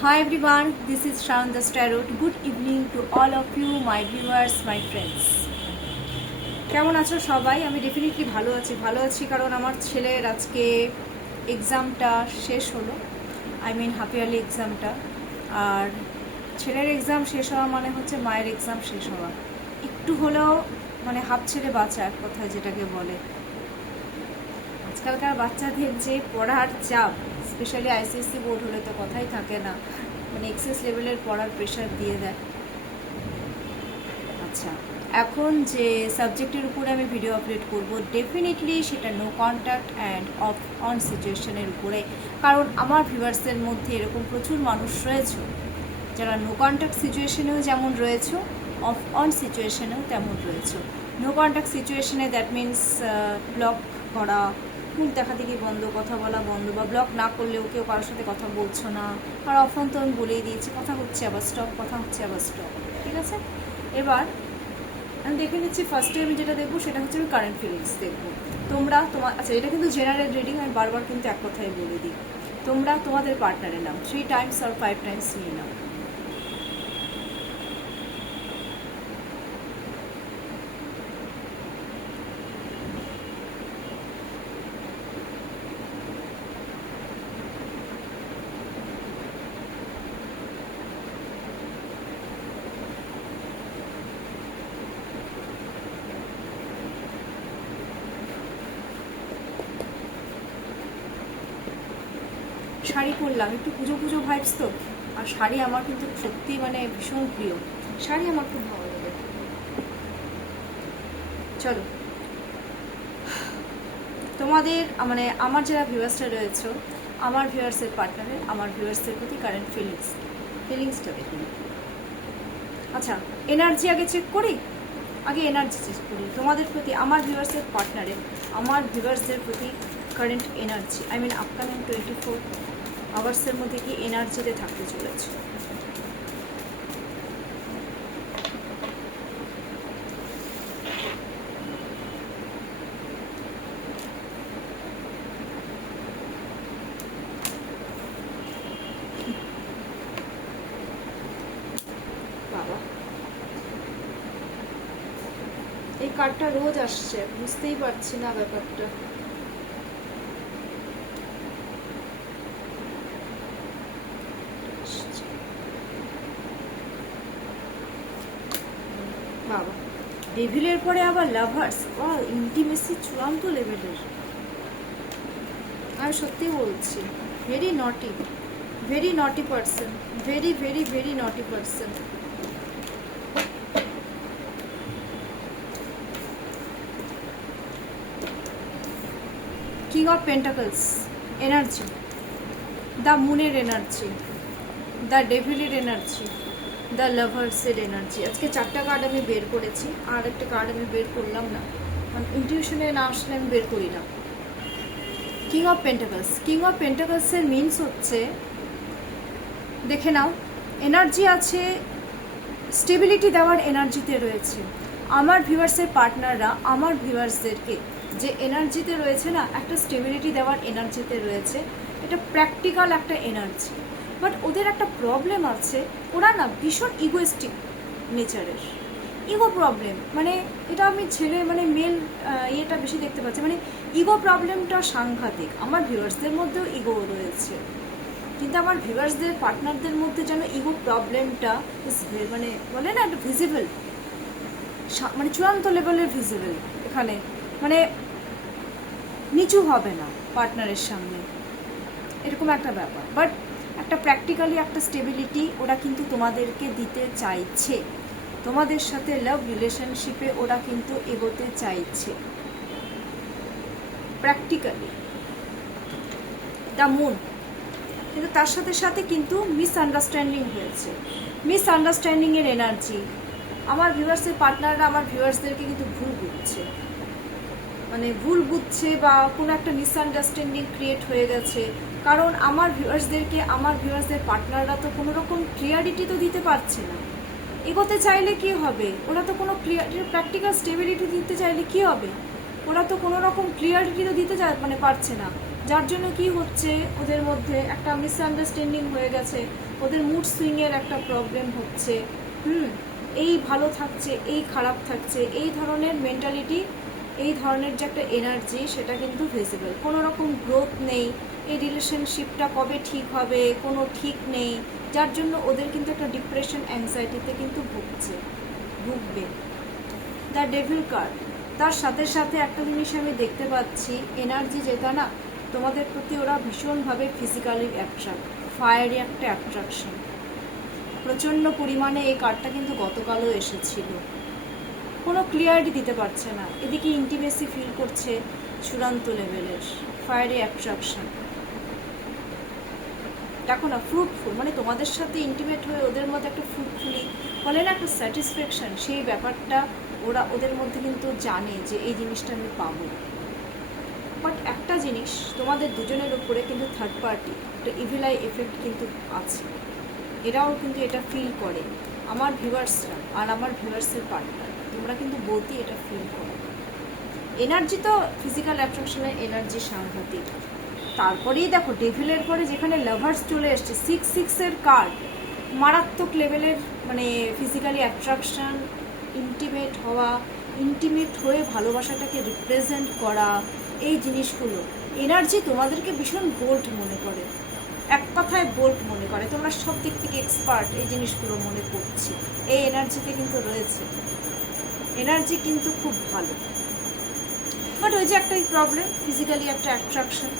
Hi everyone, this is Sharon the Tarot. Good evening to all of you, my viewers, my friends. কেমন আছো সবাই? আমি definitely ভালো আছি কারণ আমার ছেলের আজকে এক্সামটা শেষ হলো। হাফ ইয়ারলি এক্সামটা। আর ছেলের এক্সাম শেষ হওয়া মানে হচ্ছে মায়ের এক্সাম শেষ হওয়া। একটু হলেও হাফ ছেলে বাঁচা এক কথায় যেটাকে বলে। আজকালকার বাচ্চাদের যে পড়ার চাপ, স্পেশালি আইসিএসসি বোর্ড হলে তো কথাই থাকে না, এক্সেস লেভেলের পড়ার প্রেশার দিয়ে দেয়। আচ্ছা, এখন যে সাবজেক্টের উপরে আমি ভিডিও আপলোড করব ডেফিনেটলি সেটা no contact and off on সিচুয়েশনের উপরে, কারণ আমার ভিউয়ার্সের মধ্যে এরকম প্রচুর মানুষ রয়েছে যারা নো কন্ট্যাক্ট সিচুয়েশনেও যেমন রয়েছে, অফ অন সিচুয়েশনেও তেমন রয়েছে। নো কন্ট্যাক্ট সিচুয়েশনে দ্যাট মিনস ব্লক করা, মুখ দেখা দেখি বন্ধ, কথা বলা বন্ধ, বা ব্লক না করলেও কেউ কারোর সাথে কথা বলছো না। আর অফন তো আমি বলেই দিয়েছি, কথা হচ্ছে আবার স্টপ, কথা হচ্ছে আবার স্টপ। ঠিক আছে, এবার আমি দেখে নিচ্ছি। ফার্স্টে আমি যেটা দেখবো সেটা হচ্ছে আমি কারেন্ট ফিলিংস দেখবো। আচ্ছা, এটা কিন্তু জেনারেল রিডিং, আমি বারবার কিন্তু এক কথাই বলে দিই। তোমরা তোমাদের পার্টনারের নাম 3 টাইমস আর 5 টাইমস নিয়ে নাও। শাড়ি পরলাম, একটু পুজো পুজো ভাইবস তো। আর শাড়ি আমার কিন্তু সত্যি ভীষণ প্রিয়। শাড়ি আমার খুব ভালো লাগে। চলো, তোমাদের আমার যারা ভিউয়ার্সরা রয়েছে, আমার ভিউয়ার্সের পার্টনারের, আমার ভিউয়ার্সের প্রতি কারেন্ট ফিলিংসটা দেখুন। আচ্ছা, এনার্জি আগে চেক করি। তোমাদের প্রতি আমার ভিউয়ার্সের পার্টনারের, আমার ভিউয়ার্সদের প্রতি কারেন্ট এনার্জি, আপকামিং 24 আওয়ার্সের মধ্যে কি এনার্জিতে থাকতে চলেছে। বাবা, এই কার্ডটা রোজ আসছে, বুঝতেই পারছি না ব্যাপারটা। বাবা, ডেভিলের পরে আবার লাভার্স, ইন্টিমেসি চূড়ান্ত লেভেলের। আমি সত্যি বলছি, very naughty person, very very very naughty person. King of pentacles energy, the মুনের এনার্জি, দ্য ডেভিলের এনার্জি, দ্য লাভার্সের এনার্জি। আজকে 4টা কার্ড আমি বের করেছি, আর একটা কার্ড আমি বের করলাম না, ইনটিউশনে না আসলে আমি বের করি না। কিং অফ পেন্টাকলসের মিনস হচ্ছে, দেখে নাও, এনার্জি আছে, স্টেবিলিটি দেওয়ার এনার্জিতে রয়েছে। আমার ভিউয়ার্সের পার্টনাররা আমার ভিউয়ার্সদেরকে যে এনার্জিতে রয়েছে না, একটা স্টেবিলিটি দেওয়ার এনার্জিতে রয়েছে। এটা প্র্যাকটিক্যাল একটা এনার্জি, বাট ওদের একটা প্রবলেম আছে, ওরা না ভীষণ ইগোয়েস্টিক নেচারের। ইগো প্রবলেম এটা আমি ছেলে মেল ইয়েটা বেশি দেখতে পাচ্ছি, ইগো প্রবলেমটা সাংঘাতিক। আমার ভিউয়ার্সদের মধ্যেও ইগো রয়েছে, কিন্তু আমার ভিউয়ার্সদের পার্টনারদের মধ্যে যেন ইগো প্রবলেমটা বলে না একটা ভিজিবল, চূড়ান্ত লেভেলের ভিজিবল। এখানে নিচু হবে না পার্টনারের সামনে, এরকম একটা ব্যাপার। বাট একটা প্র্যাকটিক্যালি একটা স্টেবিলিটি ওরা কিন্তু তোমাদেরকে দিতে চাইছে, তোমাদের সাথে লাভ রিলেশনশিপে ওরা কিন্তু এগোতে চাইছে প্র্যাকটিক্যালি, দ্য মুন। কিন্তু তার সাথে সাথে কিন্তু মিসআন্ডারস্ট্যান্ডিং হয়েছে, মিসআন্ডারস্ট্যান্ডিংয়ের এনার্জি। আমার ভিউয়ার্সের পার্টনাররা আমার ভিউয়ার্সদেরকে কিন্তু ভুল বুঝছে বা কোনো একটা মিসআন্ডারস্ট্যান্ডিং ক্রিয়েট হয়ে গেছে। কারণ আমার ভিউয়ার্সদের পার্টনাররা তো কোনো রকম ক্লিয়ারিটি তো দিতে পারছে না। এগোতে চাইলে কি হবে, ওরা তো কোনো প্র্যাকটিক্যাল স্টেবিলিটি দিতে চাইলে কি হবে, ওরা তো কোনো রকম ক্লিয়ারিটি তো দিতে পারছে না। যার জন্য কি হচ্ছে, ওদের মধ্যে একটা মিসআন্ডারস্ট্যান্ডিং হয়ে গেছে, ওদের মুড সুইংয়ের একটা প্রবলেম হচ্ছে। এই ভালো থাকছে, এই খারাপ থাকছে, এই ধরনের মেন্টালিটি, এই ধরনের যে একটা এনার্জি, সেটা কিন্তু ভিজিবল। কোনো রকম গ্রোথ নেই, এই রিলেশনশিপটা কবে ঠিক হবে কোনো ঠিক নেই, যার জন্য ওদের কিন্তু একটা ডিপ্রেশন অ্যাংজাইটিতে কিন্তু ভুগবে। দ্য ডেভিল কার্ড, তার সাথে সাথে একটা জিনিস আমি দেখতে পাচ্ছি, এনার্জি যেটা না, তোমাদের প্রতি ওরা ভীষণভাবে ফিজিক্যালি অ্যাট্রাক্ট, ফায়ারি একটা অ্যাট্রাকশন প্রচণ্ড পরিমাণে। এই কার্ডটা কিন্তু গতকালও এসেছিল। কোনো ক্লিয়ারিটি দিতে পারছে না, এদিকে ইন্টিমেসি ফিল করছে চূড়ান্ত লেভেলের, ফায়ারি অ্যাট্রাকশন। দেখো না, ফ্রুটফুল, মানে তোমাদের সাথে ইন্টিমেট হয়ে ওদের মধ্যে একটা ফ্রুটফুলি বলে না, একটা স্যাটিসফ্যাকশন, সেই ব্যাপারটা ওরা ওদের মধ্যে কিন্তু জানে যে এই জিনিসটা আমি পাবো। বাট একটা জিনিস, তোমাদের দুজনের উপরে কিন্তু থার্ড পার্টি একটা ইভিল আই এফেক্ট কিন্তু আছে। এরাও কিন্তু এটা ফিল করে, আমার ভিউয়ার্সরা আর আমার ভিউয়ার্সের পার্টনার, তোমরা কিন্তু বোধই এটা ফিল করো। এনার্জি তো ফিজিক্যাল অ্যাট্রাকশনের এনার্জি সাংঘাতিক। তারপরেই দেখো ডেভিলের পরে যেখানে লাভার্স চলে এসছে, 6-6-এর কার্ড, মারাত্মক লেভেলের মানে ফিজিক্যালি অ্যাট্রাকশন, ইন্টিমেট হওয়া, ইন্টিমেট হয়ে ভালোবাসাটাকে রিপ্রেজেন্ট করা, এই জিনিসগুলো এনার্জি তোমাদেরকে ভীষণ বোল্ড মনে করে, এক কথায় বোল্ড মনে করে। তোমরা সব দিক থেকে এক্সপার্ট, এই জিনিসগুলো মনে করছি, এই এনার্জিতে কিন্তু রয়েছে। এনার্জি কিন্তু খুব ভালো, বাট ওই যে একটাই প্রবলেম, ফিজিক্যালি একটা অ্যাট্রাকশন,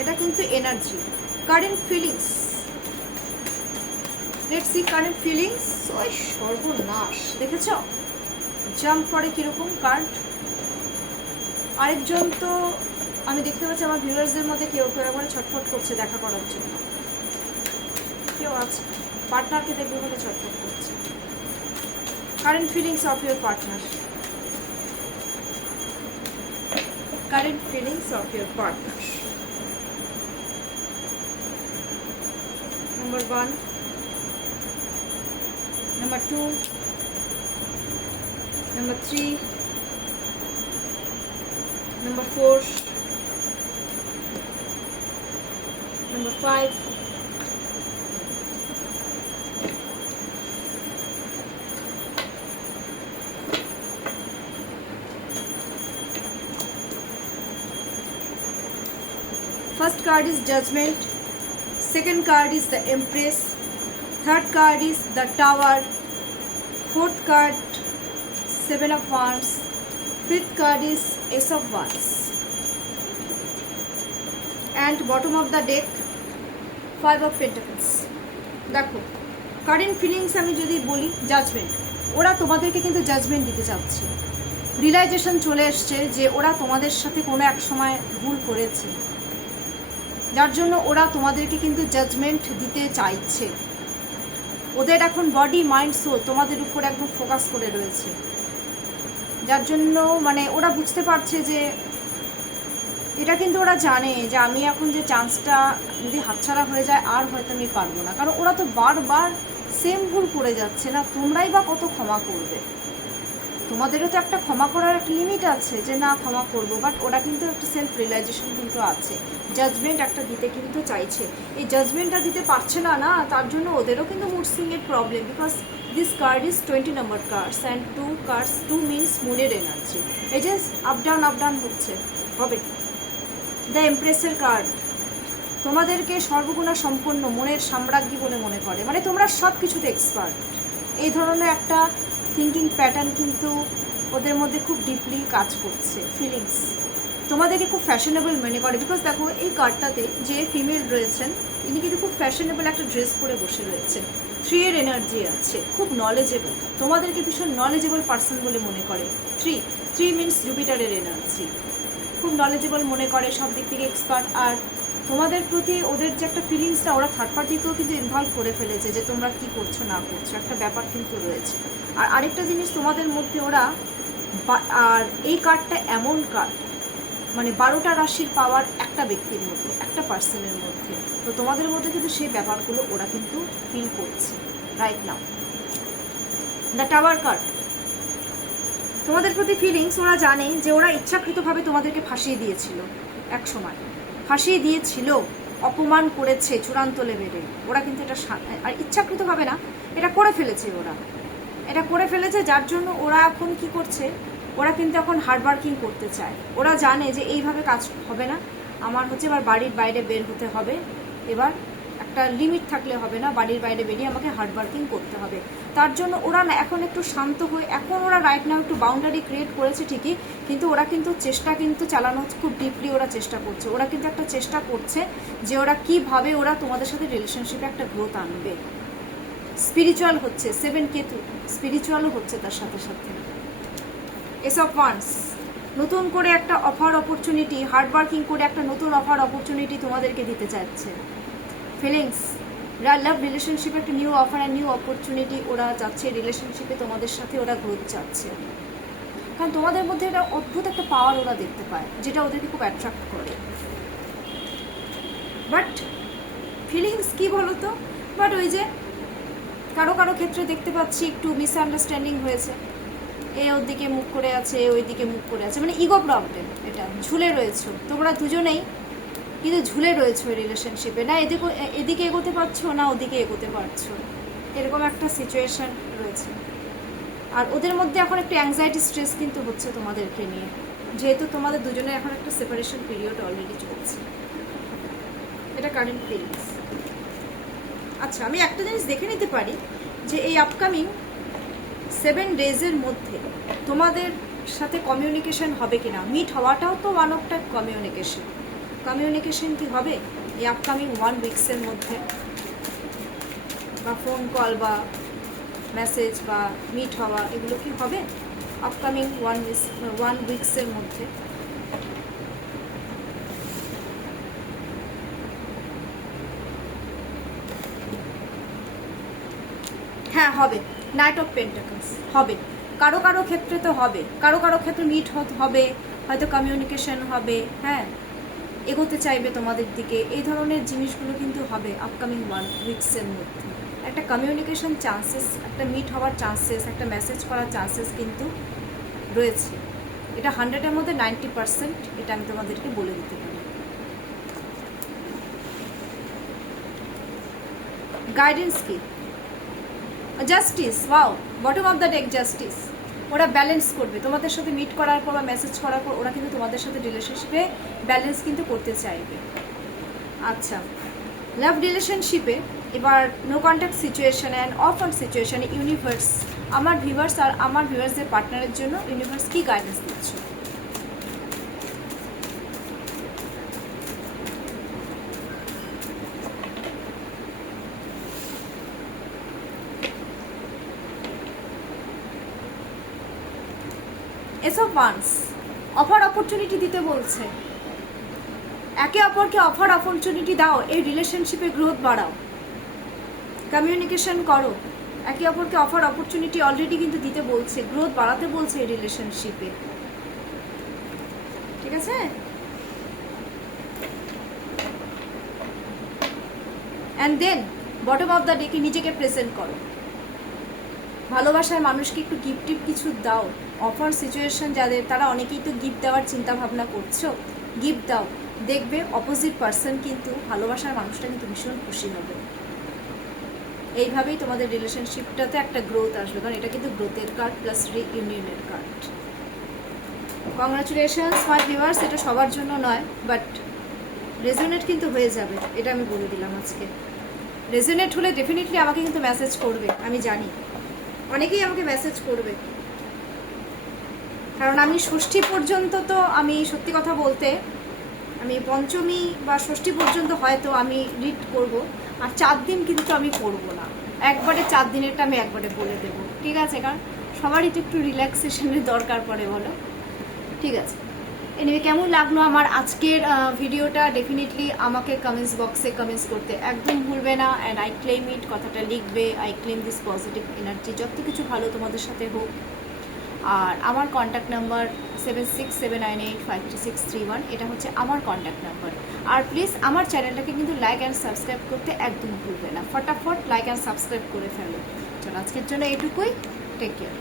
এটা কিন্তু energy. Current feelings, let's see current feelings. ওই সর্বনাশ, দেখেছ জাম্প করে কিরকম কার্ড। আরেকজন তো আমি দেখতে পাচ্ছি আমার ভিউয়ার্সদের মধ্যে কেউ কেউ একবার ছটফট করছে দেখা করার জন্য, কেউ আছে পার্টনারকে দেখবে বলে ছটফট করছে। Current feelings of your partner, current feelings of your partner. Number 1, number 2, number 3, number 4, number 5, first card is Judgment, second card is the Empress, third card is the Tower, fourth card 7 of Wands, fifth card is Ace of Wands, and bottom of the deck 5 of Pentacles. দেখো current feelings আমি যদি বলি, judgement, ওরা তোমাদেরকে কিন্তু judgement দিতে চাচ্ছে। Realisation চলে এসছে যে ওরা তোমাদের সাথে কোনো এক সময় ভুল করেছে, যার জন্য ওরা তোমাদেরকে কিন্তু জাজমেন্ট দিতে চাইছে। ওদের এখন বডি মাইন্ড সোল তোমাদের উপর একদম ফোকাস করে রয়েছে, যার জন্য মানে ওরা বুঝতে পারছে যে এটা কিন্তু ওরা জানে যে আমি এখন যে চান্সটা যদি হাতছাড়া হয়ে যায় আর হয়তো আমি পারবো না, কারণ ওরা তো বারবার সেম ভুল করে যাচ্ছে না, তোমরাই বা কত ক্ষমা করবে। তোমাদেরও তো একটা ক্ষমা করার একটা লিমিট আছে যে না ক্ষমা করবো, বাট ওরা কিন্তু একটা সেলফ রিয়েলাইজেশন কিন্তু আছে, জাজমেন্ট একটা দিতে কিন্তু চাইছে। এই জাজমেন্টটা দিতে পারছে না, না তার জন্য ওদেরও কিন্তু মুড সুইংয়ের problem, because this card is 20 number cards and 2 cards, 2 means মুনের এনার্জি, এই যে আপ ডাউন হচ্ছে হবে। দ্য এমপ্রেসের কার্ড তোমাদেরকে সর্বগুণা সম্পন্ন মনের সাম্রাজ্ঞী বলে মনে করে, মানে তোমরা সব কিছুতে এক্সপার্ট, এই ধরনের একটা থিঙ্কিং প্যাটার্ন কিন্তু ওদের মধ্যে খুব ডিপলি কাজ করছে। ফিলিংস তোমাদেরকে খুব ফ্যাশনেবল মনে করে, বিকজ দেখো এই কার্ডটাতে যে ফিমেল রয়েছেন ইনি কিন্তু খুব ফ্যাশনেবল একটা ড্রেস পরে বসে রয়েছেন, 3 এর এনার্জি আছে, খুব নলেজেবল, তোমাদেরকে ভীষণ নলেজেবল পার্সন বলে মনে করে। 3 মিনস জুপিটারের এনার্জি, খুব নলেজেবল মনে করে, সব দিক থেকে এক্সপার্ট। আর তোমাদের প্রতি ওদের যে একটা ফিলিংসটা ওরা থার্ড পার্টিকেও কিন্তু ইনভলভ করে ফেলেছে যে তোমরা কি করছো না করছো, একটা ব্যাপার কিন্তু রয়েছে। আর আরেকটা জিনিস তোমাদের মধ্যে ওরা, আর এই কার্ডটা এমন কার্ড মানে 12টা রাশির পাওয়ার একটা ব্যক্তির মধ্যে, একটা পার্সনের মধ্যে, তো তোমাদের মধ্যে কিন্তু সেই ব্যাপারগুলো ওরা কিন্তু ফিল করছে right now. The tower card, তোমাদের প্রতি ফিলিংস ওরা জানে যে ওরা ইচ্ছাকৃতভাবে তোমাদেরকে ফাঁসিয়ে দিয়েছিল, এক সময় ফাঁসিয়ে দিয়েছিল, অপমান করেছে চূড়ান্ত লেভেলে। ওরা কিন্তু এটা আর ইচ্ছাকৃতভাবে না, এটা করে ফেলেছে, ওরা এটা করে ফেলেছে। যার জন্য ওরা এখন কি করছে, ওরা কিন্তু এখন হার্ডওয়ার্কিং করতে চায়। ওরা জানে যে এইভাবে কাজ হবে না, আমার হচ্ছে এবার বাড়ির বাইরে বের হতে হবে, এবার একটা লিমিট থাকলে হবে না, বাড়ির বাইরে বেরিয়ে আমাকে হার্ডওয়ার্কিং করতে হবে। তার জন্য ওরা না এখন একটু শান্ত হয়ে, এখন ওরা রাইট নাও একটু বাউন্ডারি ক্রিয়েট করেছে ঠিকই, কিন্তু ওরা কিন্তু চেষ্টা কিন্তু চালানো হচ্ছে, খুব ডিপলি ওরা চেষ্টা করছে। ওরা কিন্তু একটা চেষ্টা করছে যে ওরা কিভাবে ওরা তোমাদের সাথে রিলেশনশিপে একটা গ্রোথ আনবে। স্পিরিচুয়াল হচ্ছে, 7 কেতু স্পিরিচুয়ালও হচ্ছে তার সাথে সাথে। এস অফ ওয়ান্স, নতুন করে একটা অফার অপরচুনিটি, হার্ডওয়ার্কিং করে একটা নতুন অফার অপরচুনিটি তোমাদেরকে দিতে চাচ্ছে। ফিলিংস, লাভ রিলেশনশিপে একটা new offer and new opportunity ওরা চাচ্ছে, রিলেশনশিপে তোমাদের সাথে ওরা গ্রোথ চাচ্ছে। কারণ তোমাদের মধ্যে একটা অদ্ভুত একটা পাওয়ার ওরা দেখতে পায়, যেটা ওদেরকে খুব অ্যাট্রাক্ট করে। বাট ফিলিংস কি বলতো, বাট ওই যে কারো কারো ক্ষেত্রে দেখতে পাচ্ছি একটু মিসআন্ডারস্ট্যান্ডিং হয়েছে, এ ওর দিকে মুখ করে আছে, ওই দিকে মুখ করে আছে, মানে ইগো প্রবলেম, এটা ঝুলে রয়েছো তোমরা দুজনেই, কিন্তু ঝুলে রয়েছো রিলেশনশিপে, না এদিকে এগোতে পারছো না ওদিকে এগোতে পারছো, এরকম একটা সিচুয়েশন রয়েছে। আর ওদের মধ্যে এখন একটা অ্যাংজাইটি স্ট্রেস কিন্তু হচ্ছে তোমাদেরকে নিয়ে, যেহেতু তোমাদের দুজনের এখন একটা সেপারেশন পিরিয়ড অলরেডি চলছে। এটা কারেন্ট ফিলিংস। আচ্ছা, আমি একটা জিনিস দেখে নিতে পারি যে এই আপকামিং 7 ডেজের মধ্যে তোমাদের সাথে কমিউনিকেশন হবে কিনা। মিট হওয়াটাও তো one of type communication. Communication কি হবে এই আপকামিং 1 উইকসের মধ্যে, বা ফোন কল বা মেসেজ বা মিট হওয়া, এগুলো কি হবে আপকামিং 1 উইকসের মধ্যে? হ্যাঁ হবে, নাইট অফ পেন্টাকলস হবে। কারো কারো ক্ষেত্রে তো হবে, কারো কারো ক্ষেত্রে মিট হবে, হয়তো কমিউনিকেশন হবে, হ্যাঁ এগোতে চাইবে তোমাদের দিকে, এই ধরনের জিনিসগুলো কিন্তু হবে আপকামিং 1 উইকসের মধ্যে। একটা কমিউনিকেশন চান্সেস, একটা মিট হওয়ার চান্সেস, একটা মেসেজ করার চান্সেস কিন্তু রয়েছে। এটা 100-এর মধ্যে 90%, এটা আমি তোমাদেরকে বলে দিতে পারি। গাইডেন্স কি? Justice, wow, bottom of the deck justice. ওরা ব্যালেন্স করবে তোমাদের সাথে মিট করার পর বা মেসেজ করার পর, ওরা কিন্তু তোমাদের সাথে রিলেশনশিপে ব্যালেন্স কিন্তু করতে চাইবে। আচ্ছা, লাভ রিলেশনশিপে এবার no contact situation and off on সিচুয়েশনে ইউনিভার্স, আমার ভিউয়ার্স আর আমার ভিউয়ার্সদের পার্টনারের জন্য ইউনিভার্স কি গাইডেন্স দিচ্ছে? Ace of wands, offer opportunity দিতে বলছে। একে অপরকে অফার অপরচুনিটি দাও, এই রিলেশনশিপে গ্রোথ বাড়াও, কমিউনিকেশন করো, একে অপরকে অফার অপরচুনিটি অলরেডি কিন্তু দিতে বলছে, গ্রোথ বাড়াতে বলছে এই রিলেশনশিপে। ঠিক আছে, and then bottom of the ডেকে নিজেকে প্রেজেন্ট করো, ভালোবাসার মানুষকে একটু গিফট কিছু দাও। অফার সিচুয়েশন যাদের, তারা অনেকেই তো গিফট দেওয়ার চিন্তা ভাবনা করছো, গিফট দাও, দেখবে অপোজিট পার্সন কিন্তু, ভালোবাসার মানুষটা কিন্তু ভীষণ খুশি হবে। এইভাবেই তোমাদের রিলেশনশিপটাতে একটা গ্রোথ আসবে, কারণ এটা কিন্তু গ্রোথের কার্ড প্লাস রিইউনিয়নের কার্ড। কংগ্রাচুলেশনস মাই ভিউয়ার্স, এটা সবার জন্য নয়, বাট রেজোনেট কিন্তু হয়ে যাবে, এটা আমি বলে দিলাম আজকে। রেজোনেট হলে ডেফিনেটলি আমাকে কিন্তু মেসেজ করবে, আমি জানি অনেকেই আমাকে মেসেজ করবে, কারণ আমি ষষ্ঠী পর্যন্ত, তো আমি সত্যি কথা বলতে আমি পঞ্চমী বা ষষ্ঠী পর্যন্ত হয়তো আমি রিড করব, আর 4 দিন কিন্তু আমি করব না, একবারে 4 দিনেরটা আমি একবারে বলে দেবো, ঠিক আছে? কারণ সবারই তো একটু রিল্যাক্সেশনের দরকার পড়ে, বলো, ঠিক আছে? এনিওয়ে, কেমন লাগলো আমার আজকের ভিডিওটা ডেফিনেটলি আমাকে কমেন্টস বক্সে কমেন্টস করতে একদম ভুলবে না। অ্যান্ড আই ক্লেম ইট, কথাটা লিখবে, I claim this positive energy, যত কিছু ভালো তোমাদের সাথে হোক। আর আমার কন্ট্যাক্ট নাম্বার 7679853631, এটা হচ্ছে আমার কন্ট্যাক্ট নাম্বার। আর প্লিজ আমার চ্যানেলটাকে কিন্তু লাইক অ্যান্ড সাবস্ক্রাইব করতে একদম ভুলবে না, ফটাফট লাইক অ্যান্ড সাবস্ক্রাইব করে ফেলো। চলো আজকের জন্য এটুকুই, টেক কেয়ার।